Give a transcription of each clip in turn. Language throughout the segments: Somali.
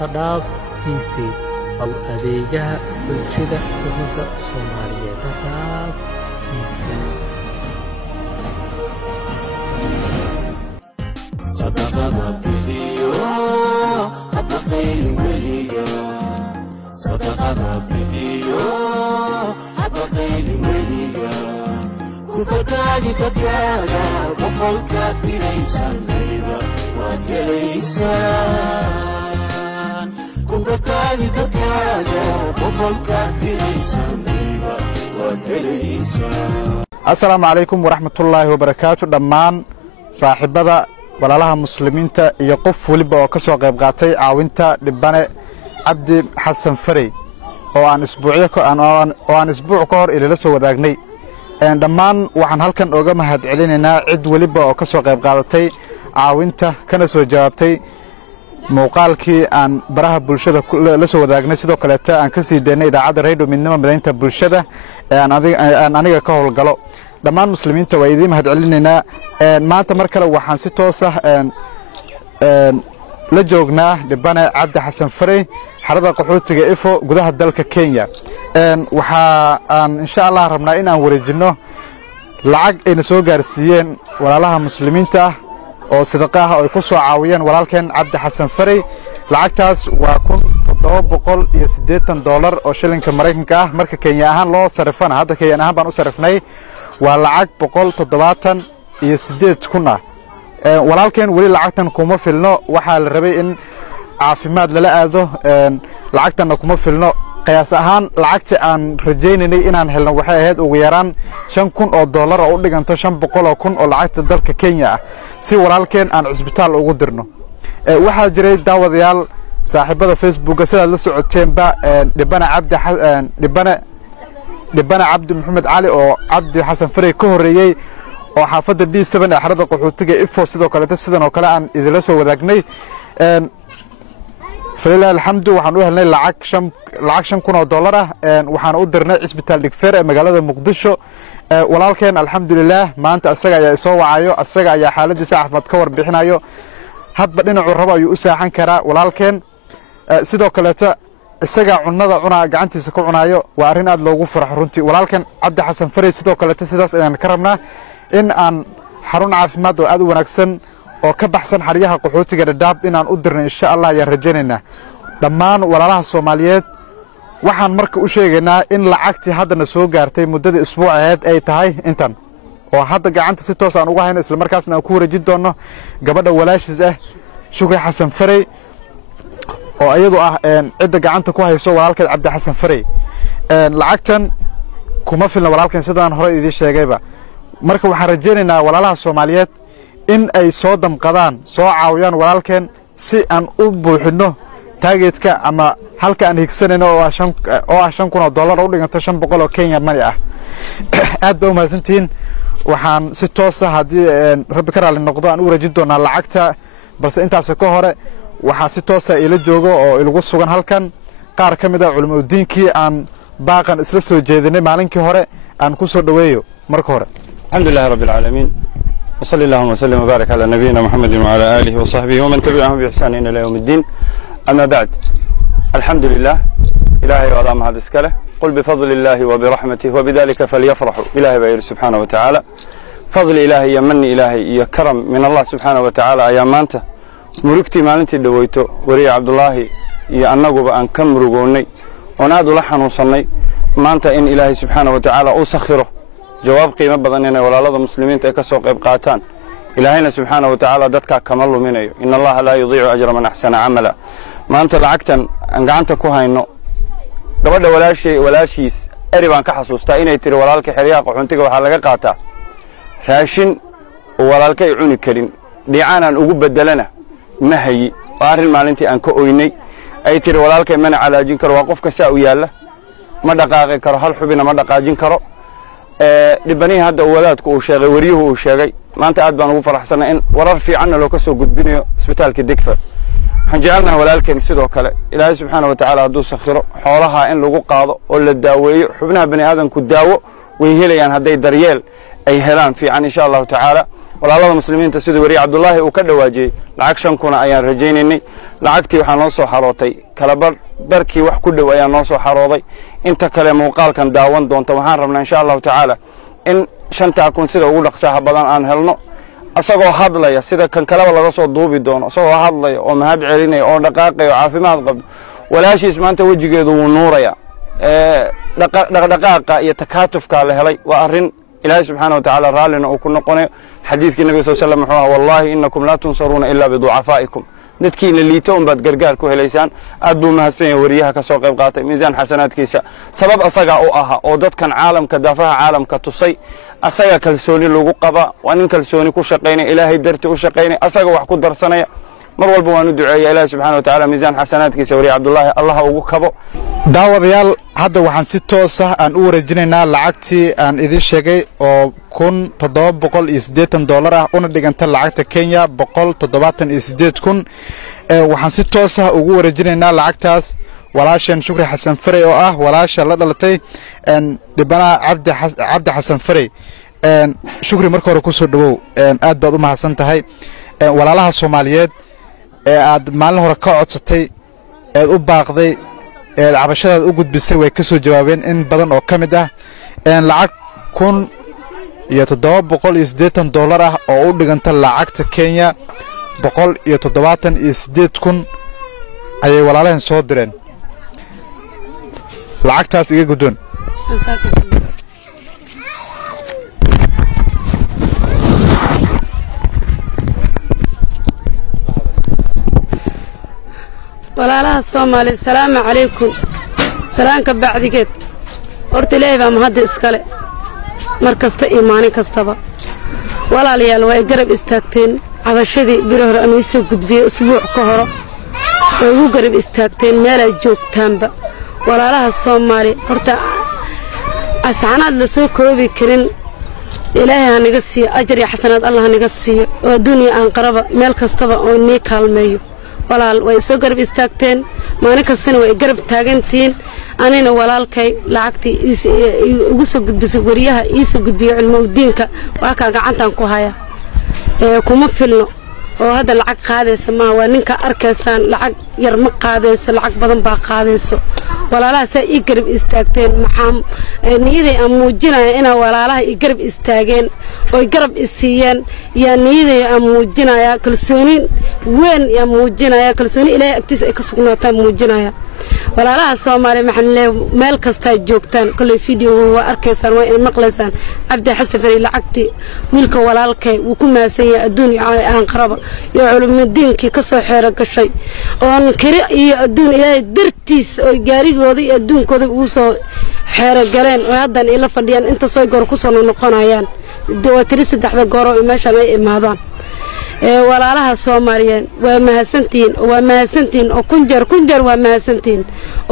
Dhadhaab TV أو أديجها بالشدة ومدة صومالية Dhadhaab TV صدقنا بليو حبقين وليو صدقنا بليو حبقين وليو كبتاني تبيانا بقولك بليسان ليبا وكليسان كبتاني تبيانا بقولك بليسان ليبا وكليسان. السلام عليكم ورحمة الله وبركاته. دمان صاحبada walaalaha muslimiinta iyo qof waliba oo ka soo qayb qaatay caawinta dhibane Cabdi Xasan Farey oo aan isbuuc ka hor ilaa soo wadaagnay dhammaan waxaan halkan uga mahadcelinaynaa cid waliba oo ka soo qayb qaadatay caawinta kana soo jawaabtay muuqaalkii aan baraha bulshada la soo wadaagnay sidoo kale aan ka sii deynay idaacada radio midnimo mideynta bulshada aan aniga ka howlgalo dhammaan muslimiinta way idin mahadcelinaynaa maanta mar kale waxaan si toos ah la joognaa dhibane Cabdi Xasan Farey xarada qaxootiga Ifo gudaha dalka Kenya waxa aan insha Allah rabnaa in aan wareejino lacag ay soo gaarsiiyeen walaalaha muslimiinta oo sadaqa ah oo ku soo caawiyeen walaalkeen Cabdi Xasan Farey lacagtaas waa $780 oo shilinka Mareykanka ah marka Kenya ahaan loo sarifana hadda Kenya ahaan baan u sarifnay waa lacag $178,000 walaalkeen wali lacagtan kuma filno waxa la rabay in caafimaad lala aado lacagtan kuma filno qiyaas ahaan lacagta aan rajeynay inaan helno waxay ahayd ugu yaraan $5,000 oo u dhiganto $500,000 oo lacagta dalka Kenya ah si walaalkeen aan cusbitaal ugu dirno waxa jiray daawadayaal saaxiibada Facebook sida la socoteenba dhibane Cabdi Maxamed Cali oo Cabdi Xasan Farey ka horeeyay oo xaafada D7 ee xarada qaxootiga Ifo sidoo kale sidan oo kale aan idin la soo wadaagnay falilah alxamdu waxaan u helnay lacag $5,000 ah waxaan u dirnay isbitaal Digfeer ee magaalada Muqdisho walaalkeen alxamdulillah maanta asaga ayaa soo wacayo asaga ayaa xaaladiisa caafimaad ka warbixinayo hadba dhinacu rabo ayuu u saaxan karaa walaalkeen sidoo kale isaga cunada gacantiisa ku cunaayo waa arin aad loogu faraxo runtii walaalkan Cabdi Xasan Farey sidoo kale sidaas ayaan ka rabnaa in aan xarun caafimaad oo aad u wanaagsan oo ka baxsan xariyaha qaxootiga Dhadhaab inaan u dirno insha Allah ayaan rajaynaynaa dhammaan walaalaha Soomaaliyeed waxaan marka u sheegaynaa in lacagtii hadda soo gaartay muddada isbuuceed ay tahay intan oo hadda gacanta si toos aan uga hayno isla markaasna aan ku wareejin doono gabadha walaashiis ah Shukri Xasan Farey oo ayadu ah cid gacanta ku hayso walaalkeed Cabdi Xasan Farey lacagtan kuma filna walaalkeen sidaan hore idin sheegayba marka waxaan rajaynaynaa walaalaha Soomaaliyeed in ay soo damqadaan soo caawiyaan walaalkeen si aan u buuxino taageedka ama halka aan higsanayno oo $5,000 u dhiganto $500 oo Kenya money ah aad baa u mahadsantihiin waxaan si toos ah hadii rabbi ka raali noqdo aan u wareejin doonaa lacagta balse intaas ka hore waxa si toos ah ila joogo oo ilagu sugan halkan qaar kamid ah culimo diinkii aan baaqan isla soo jeedinay maalinkii hore aan ku soo dhaweeyo marka hore alxamdulillahi rabbil alamin وصلى الله وسلم وبارك على نبينا محمد وعلى آله وصحبه ومن تبعهم بإحسان إلى يوم الدين أما بعد الحمد لله إلهي وعظام هذا السكالة قل بفضل الله وبرحمته وبذلك فليفرحوا إلهي بأير سبحانه وتعالى فضل إلهي يمن إلهي يكرم من الله سبحانه وتعالى أيامانته مركتي مالنتي دويتو وري عبد الله يأنقوا بأن كم رقوني ونادوا لحن وصني مانتا إن إلهي سبحانه وتعالى أسخره جواب قيمة بدننا ولا لذا مسلمين تكسوا قبقاتان إلهينا سبحانه وتعالى دتك كملوا منه إن الله لا يضيع أجر من أحسن عملا ما أنت لعكتن أنقعنت كوها إنه قبل ولا شيء أريبان كحسوستا إن يتري ولا لك حريق وحنتك وحلقة قاتا راشين ولا لك يعوني كريم دعانا أقوب بدلنا مهي وأهل مالنتي أنكو أويني أي تري ولا لك من على جنكر وقف كساء وياله ما دقاقي كرو هل حبنا ما دقا جنكرو dhibani hadda walaadku uu sheegay wariyuhu uu sheegay maanta aad baan ugu faraxsanahay in warar fiican loo ka soo gudbinayo isbitaalka Digfeer waxaan jecelnahay walaalkeen sidoo kale Ilaahay subxaanahu wa ta'aala hadduu sakhiro xoolaha in lagu qaado oo la daaweeyo xubnaha bani aadamku daawo way helayaan hadday daryeel ay helaan fiican insha Allah ta'ala walaalada muslimiinta sidoo wariye Cabdullaahi uu ka dhawaajiyay lacag 5 kun ayaan rajaynaynay lacagtii waxaa noo soo xarootay kala barkii wax ku dhow ayaa noo soo xarooday inta kale muuqaalkan daawan doonta waxaan rabnaa insha Allah taala in 5 kun sida ugu dhaqsaha badan aan helno asagoo hadlaya sida kan kale laga soo duubi doono asagoo hadlaya oo mahad celinaya oo dhaqaaqay oo caafimaad qab walaashiis maanta wajigeedu wuu nuuraya dhaqaaqa iyo takaatufka la helay waa arin ilaahay subhanahu wa ta'ala raalina uu ku noqonayo xadiiskii nabiga sallallahu alayhi wasallam wallahi innakum la tunsaruna illa bi du'afaikum dadkiina liito baad gargaar ku helaysaan aad buu mahadsan yahay wariyaha ka soo qayb qaatay miisaan xasanaadkiisa sabab asaga oo aha oo dadkan caalamka daafaha caalamka tusay asaga kalsooni lagu qaba waa nin kalsooni ku shaqeynay ilaahay darti u shaqeynay asaga wax ku darsanaya mar walba waanu duceeyaa ilaahay subhanahu wa ta'ala miisaan xasanaadkiisa wariye Cabdullaahi Allah ugu kabo daawadayaal hadda waxaan si toos ah aan u wareejinaynaa lacagtii aan idin sheegay oo $1780 ah una dhiganta lacagta Kenya 178,000 waxaan si toos ah ugu wareejinaynaa lacagtaas walaashan Shukri Xasan Faray oo ah walaasha la dhalatay dhibanaha Cabdi Xasan Faray Shukri marka hore ku soo dhawow aad baad u mahadsan tahay walaalaha Soomaaliyeed aad maalin hore ka codsatay u baaqday cabashadaad u gudbisay way ka soo jawaabeen in badan oo kamid ah lacag $1780 ah oo u dhiganta lacagta Kenya 178,000 ayay walaalahan soo direen lacagtaas iga guddoon walaalaha Soomaaliyeed salaamu calaykum salaanka bacdigeed horta ilaahay baa mahad iskale markasta iimaan kastaba walaalayaal way garab istaagteen cabashadii bir hore aan soo gudbiyay usbuuc ka hor way ugu garab istaagteen meel ay joogtaanba walaalaha Soomaaliyeed horta asanaad la soo koobi karin ilaahay aniga siiyo ajr iyo xasanaad Allah aniga siiyo oo dunya aan qaraba meel kastaba oo nii kaalmeeyo walaal way soo garab istaagteen maalin kastana way garab taagantiin anina walaalkay lacagtii ugu soo gudbisay wariyaha ii soo gudbiyo cilmo diinka waa ka gacantan ku haya kuma filno oo hada lacag qaadaysa ma waa ninka arkaysan lacag yar ma qaadayso lacag badan baa qaadayso walaalaha say ii garab istaagteen maxaa niyaday aan muujinaya ina walaalaha ii garab istaageen oo garab isiiyeen yaa niyaday aan muujinaya kalsooni weyn yaa muujinaya kalsooni ilaahay agtiisa ay ka sugnaataan muujinaya walaalaha Soomaaliyeed maxan meel kasta joogtaan kulay video waa arkaysan waa maqlaysan Cabdi Xasan Faray lacagti wiilka walaalkay uu ku maasan yahay adduunyo aan qaraba iyo culumidiinki ka soo xeero gashay oo kiri iyo adduun ilaahay dartiis oo gaarigooda iyo adduunkooda uu soo xeero galeen oo hadan ila fadhiyaan inta soo goor ku soo noqonayaan dawatiri 3 goor oo meesha ay imaadaan walaalaha Soomaaliyeed waa mahadsantiin oo kunjar waa mahadsantiin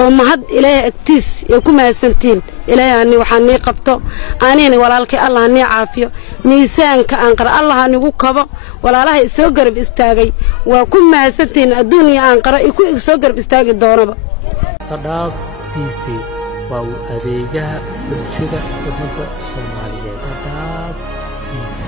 oo mahad ilaahay agtiis ay ku mahadsantiin ilaahay waxaan nii qabto aanina walaalkay Allah nii caafiyo miisaanka aan qara Allah anigu kabo walaalaha soo garab istaagay waa ku mahadsantiin adduunyo aan qara ku soo garab istaagi doonaba Dhadhaab TV waa adeegaha bulshada ummadda Soomaaliyeed Dhadhaab TV